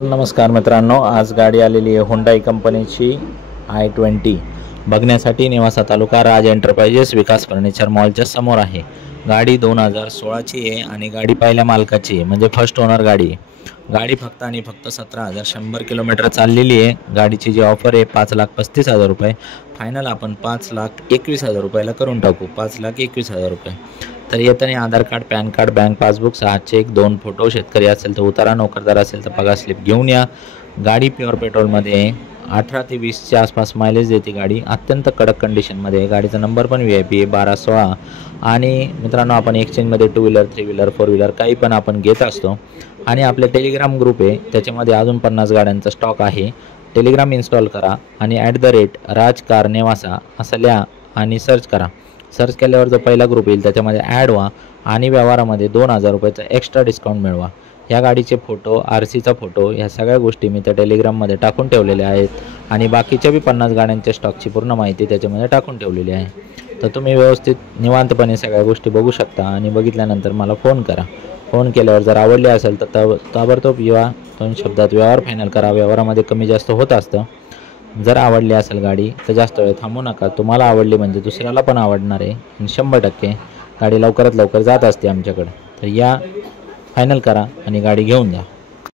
नमस्कार मित्रांनो, आज गाडी आलेली आहे होंडाई कंपनीची i20 बघण्यासाठी निवासा तालुका राज एंटरप्राइजेस विकास फर्निचर मॉलच्या समोर आहे। गाडी 2016ची आहे आणि गाडी पहिल्या मालकाची आहे, म्हणजे फर्स्ट ओनर गाडी आहे। गाडी फक्त आणि फक्त 17,100 किलोमीटर चाललेली आहे। गाडीची जी ऑफर आहे 5,35,000 रुपये, फायनल आपण 5,21,000 रुपयाला करून टाकू। 5,21,000 रुपये। तर येताना Aadhaar card, PAN card, bank passbook, 6 cheque, 2 photo, शेतकरी असेल तर उतारा, नोकरदार असेल तर पगार स्लिप घेऊन या। गाडी प्युअर पेट्रोलमध्ये 18 ते 20च्या आसपास मायलेज देते गाडी, अत्यंत कडक कंडिशनमध्ये आहे। गाडीचा नंबर पण VIP आहे 1216। आणि मित्रांनो, आपण एक्सचेंजमध्ये 2 व्हीलर, 3 व्हीलर, 4 व्हीलर काही पण आपण घेत असतो। आणि आपले टेलिग्राम ग्रुप आहे, त्याच्यामध्ये अजून 50 गाड्यांचा स्टॉक आहे। टेलिग्राम इन्स्टॉल करा आणि @राज कार नेवासा असं लिहा आणि सर्च करा। सर्च केल्यावर जो पहिला ग्रुप येईल त्याच्यामध्ये ॲड व्हा आणि व्यवहारामध्ये 2,000 रुपयाचा एक्स्ट्रा डिस्काउंट मिळवा। या गाडीचे फोटो, RCचा फोटो, ह्या सगळ्या गोष्टी मी त्या टेलिग्राममध्ये टाकून ठेवलेल्या आहेत आणि बाकीच्या बी 50 गाड्यांच्या स्टॉकची पूर्ण माहिती त्याच्यामध्ये टाकून ठेवलेली आहे। तर तुम्ही व्यवस्थित निवांतपणे सगळ्या गोष्टी बघू शकता आणि बघितल्यानंतर मला फोन करा। फोन केल्यावर जर आवडले असेल तर ताबडतोब या 2 शब्दात व्यवहार फायनल करा। व्यवहारामध्ये कमी जास्त होत असतं। जर आवडली असेल गाडी तर जास्त वेळ थांबू नका। तुम्हाला आवडली म्हणजे दुसऱ्याला पण आवडणार आहे आणि 100% गाडी लवकरात लवकर जात असते आमच्याकडे। तर या, फायनल करा आणि गाडी घेऊन जा।